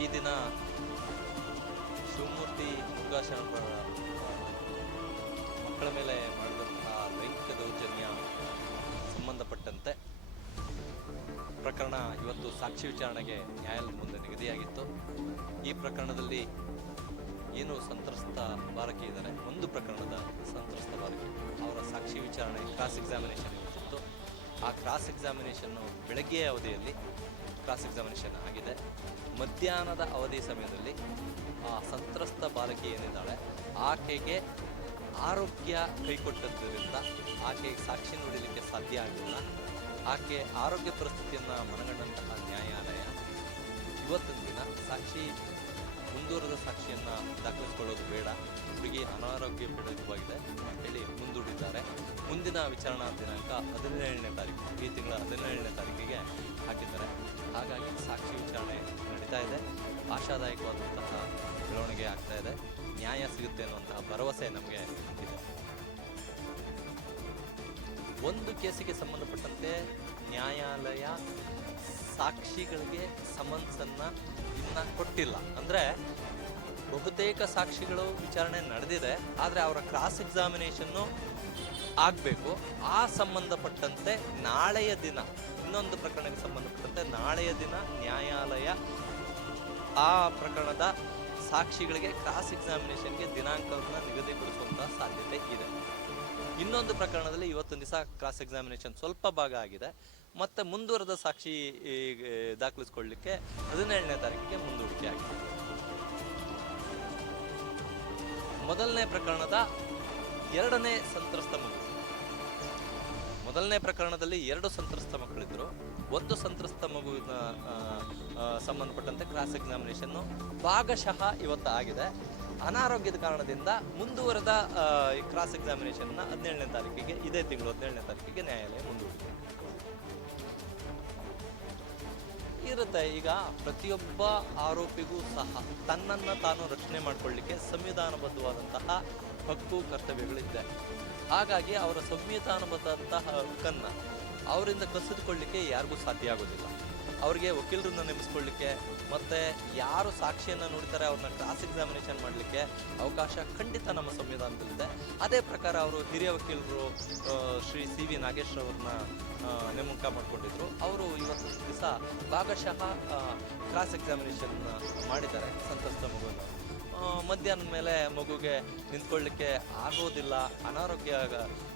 ಈ ದಿನ ಶಿವಮೂರ್ತಿ ಮುರುಘಾಶರಣರ ಮಕ್ಕಳ ಮೇಲೆ ಮಾಡಿದಂತಹ ಲೈಂಗಿಕ ದೌರ್ಜನ್ಯ ಸಂಬಂಧಪಟ್ಟಂತೆ ಪ್ರಕರಣ ಇವತ್ತು ಸಾಕ್ಷಿ ವಿಚಾರಣೆಗೆ ನ್ಯಾಯಾಲಯದ ಮುಂದೆ ನಿಗದಿಯಾಗಿತ್ತು. ಈ ಪ್ರಕರಣದಲ್ಲಿ ಏನು ಸಂತ್ರಸ್ತ ಬಾಲಕಿ ಇದ್ದಾರೆ, ಒಂದು ಪ್ರಕರಣದ ಸಂತ್ರಸ್ತ ಬಾಲಕಿ, ಅವರ ಸಾಕ್ಷಿ ವಿಚಾರಣೆ ಕ್ರಾಸ್ ಎಕ್ಸಾಮಿನೇಷನ್ ಇರುತ್ತಿತ್ತು. ಆ ಕ್ರಾಸ್ ಎಕ್ಸಾಮಿನೇಷನ್ನು ಬೆಳಗ್ಗೆಯ ಅವಧಿಯಲ್ಲಿ ಕ್ರಾಸ್ ಎಕ್ಸಾಮಿನೇಷನ್ ಆಗಿದೆ. ಮಧ್ಯಾಹ್ನದ ಅವಧಿ ಸಮಯದಲ್ಲಿ ಆ ಸಂತ್ರಸ್ತ ಬಾಲಕಿ ಏನಿದ್ದಾಳೆ ಆಕೆಗೆ ಆರೋಗ್ಯ ಕೈಕೊಟ್ಟದ್ದರಿಂದ ಆಕೆಗೆ ಸಾಕ್ಷಿ ನುಡಿಲಿಕ್ಕೆ ಸಾಧ್ಯ ಆಗಲಿಲ್ಲ. ಆಕೆ ಆರೋಗ್ಯ ಪರಿಸ್ಥಿತಿಯನ್ನು ಮನಗಂಡಂತಹ ನ್ಯಾಯಾಲಯ ಇವತ್ತಿನ ದಿನ ಸಾಕ್ಷಿ ಮುಂದೂರದ ಸಾಕ್ಷಿಯನ್ನು ದಾಖಲಿಸಿಕೊಳ್ಳೋದು ಬೇಡ, ಹುಡುಗಿ ಅನಾರೋಗ್ಯ ಪೀಡಿತವಾಗಿದೆ ಹೇಳಿ ಮುಂದೂಡಿದ್ದಾರೆ. ಮುಂದಿನ ವಿಚಾರಣಾ ದಿನಾಂಕ 17ನೇ ತಾರೀಕು, ಈ ತಿಂಗಳ 17ನೇ ತಾರೀಕಿಗೆ ಹಾಕಿದ್ದಾರೆ. ಹಾಗಾಗಿ ಸಾಕ್ಷಿ ವಿಚಾರಣೆ ನಡೀತಾ ಇದೆ. ಆಶಾದಾಯಕವಾದಂತಹ ಬೆಳವಣಿಗೆ ಆಗ್ತಾ ಇದೆ. ನ್ಯಾಯ ಸಿಗುತ್ತೆ ಅನ್ನುವಂತಹ ಭರವಸೆ ನಮಗೆ ಇದೆ. ಒಂದು ಕೇಸಿಗೆ ಸಂಬಂಧಪಟ್ಟಂತೆ ನ್ಯಾಯಾಲಯ ಸಾಕ್ಷಿಗಳಿಗೆ ಸಮನ್ಸನ್ನು ಇನ್ನು ಕೊಟ್ಟಿಲ್ಲ. ಅಂದರೆ ಬಹುತೇಕ ಸಾಕ್ಷಿಗಳು ವಿಚಾರಣೆ ನಡೆದಿದೆ, ಆದರೆ ಅವರ ಕ್ರಾಸ್ ಎಕ್ಸಾಮಿನೇಷನ್ನು ಆಗಬೇಕು. ಆ ಸಂಬಂಧಪಟ್ಟಂತೆ ನಾಳೆಯ ದಿನ, ಇನ್ನೊಂದು ಪ್ರಕರಣಕ್ಕೆ ಸಂಬಂಧಪಟ್ಟಂತೆ ನಾಳೆಯ ದಿನ ನ್ಯಾಯಾಲಯ ಆ ಪ್ರಕರಣದ ಸಾಕ್ಷಿಗಳಿಗೆ ಕ್ರಾಸ್ ಎಕ್ಸಾಮಿನೇಷನ್ಗೆ ದಿನಾಂಕವನ್ನು ನಿಗದಿಪಡಿಸುವಂತಹ ಸಾಧ್ಯತೆ ಇದೆ. ಇನ್ನೊಂದು ಪ್ರಕರಣದಲ್ಲಿ ಇವತ್ತೊಂದು ದಿವಸ ಕ್ರಾಸ್ ಎಕ್ಸಾಮಿನೇಷನ್ ಸ್ವಲ್ಪ ಭಾಗ ಆಗಿದೆ. ಮತ್ತೆ ಮುಂದುವರೆದ ಸಾಕ್ಷಿ ದಾಖಲಿಸಿಕೊಳ್ಳಲಿಕ್ಕೆ 17ನೇ ತಾರೀಕಿಗೆ ಮುಂದೂಡಿಕೆ ಆಗಿದೆ. ಮೊದಲನೇ ಪ್ರಕರಣದ ಎರಡನೇ ಸಂತ್ರಸ್ತ ಮಗು, ಮೊದಲನೇ ಪ್ರಕರಣದಲ್ಲಿ 2 ಸಂತ್ರಸ್ತ ಮಕ್ಕಳಿದ್ರು. ಒಂದು ಸಂತ್ರಸ್ತ ಮಗುವಿನ ಸಂಬಂಧಪಟ್ಟಂತೆ ಕ್ರಾಸ್ ಎಕ್ಸಾಮಿನೇಷನ್ನು ಭಾಗಶಃ ಇವತ್ತು ಆಗಿದೆ. ಅನಾರೋಗ್ಯದ ಕಾರಣದಿಂದ ಮುಂದುವರೆದ ಕ್ರಾಸ್ ಎಕ್ಸಾಮಿನೇಷನ್ನ 17ನೇ ತಾರೀಕಿಗೆ, ಇದೇ ತಿಂಗಳು 17ನೇ ತಾರೀಕಿಗೆ ನ್ಯಾಯಾಲಯ ಮುಂದೂಡಿದೆ ಇರುತ್ತೆ. ಈಗ ಪ್ರತಿಯೊಬ್ಬ ಆರೋಪಿಗೂ ಸಹ ತನ್ನನ್ನು ತಾನು ರಕ್ಷಣೆ ಮಾಡಿಕೊಳ್ಳಿಕ್ಕೆ ಸಂವಿಧಾನಬದ್ಧವಾದಂತಹ ಹಕ್ಕು ಕರ್ತವ್ಯಗಳಿದೆ. ಹಾಗಾಗಿ ಅವರ ಸಂವಿಧಾನಬದ್ಧಂತಹ ಹಕ್ಕನ್ನು ಅವರಿಂದ ಕಸಿದುಕೊಳ್ಳಿಕ್ಕೆ ಯಾರಿಗೂ ಸಾಧ್ಯ ಆಗೋದಿಲ್ಲ. ಅವರಿಗೆ ವಕೀಲರನ್ನ ನೇಮಿಸ್ಕೊಳ್ಳಿಕ್ಕೆ ಮತ್ತು ಯಾರು ಸಾಕ್ಷಿಯನ್ನು ನೋಡ್ತಾರೆ ಅವ್ರನ್ನ ಕ್ರಾಸ್ ಎಕ್ಸಾಮಿನೇಷನ್ ಮಾಡಲಿಕ್ಕೆ ಅವಕಾಶ ಖಂಡಿತ ನಮ್ಮ ಸಂವಿಧಾನದಲ್ಲಿದೆ. ಅದೇ ಪ್ರಕಾರ ಅವರು ಹಿರಿಯ ವಕೀಲರು ಶ್ರೀ CV ನಾಗೇಶ್ ಅವ್ರನ್ನ ನೇಮಕ ಮಾಡಿಕೊಂಡಿದ್ರು. ಅವರು ಇವತ್ತೊಂದು ದಿವಸ ಭಾಗಶಃ ಕ್ರಾಸ್ ಎಕ್ಸಾಮಿನೇಷನ್ ಮಾಡಿದ್ದಾರೆ ಸಂತ್ರಸ್ತ ಮಗುವನ್ನು. ಮಧ್ಯಾಹ್ನದ ಮೇಲೆ ಮಗುಗೆ ನಿಂತ್ಕೊಳ್ಳಿಕ್ಕೆ ಆಗೋದಿಲ್ಲ, ಅನಾರೋಗ್ಯ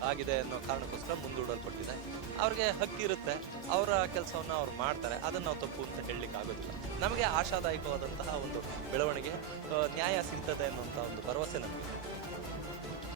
ಆಗಿದೆ ಅನ್ನೋ ಕಾರಣಕ್ಕೋಸ್ಕರ ಮುಂದೂಡಲ್ಪಟ್ಟಿದೆ. ಅವ್ರಿಗೆ ಹಕ್ಕಿರುತ್ತೆ, ಅವರ ಕೆಲಸವನ್ನು ಅವ್ರು ಮಾಡ್ತಾರೆ. ಅದನ್ನು ನಾವು ತಪ್ಪು ಅಂತ ಹೇಳಲಿಕ್ಕೆ ಆಗೋದಿಲ್ಲ. ನಮಗೆ ಆಶಾದಾಯಕವಾದಂತಹ ಒಂದು ಬೆಳವಣಿಗೆ, ನ್ಯಾಯ ಸಿಗ್ತದೆ ಅನ್ನುವಂಥ ಒಂದು ಭರವಸೆ ನಮಗೆ.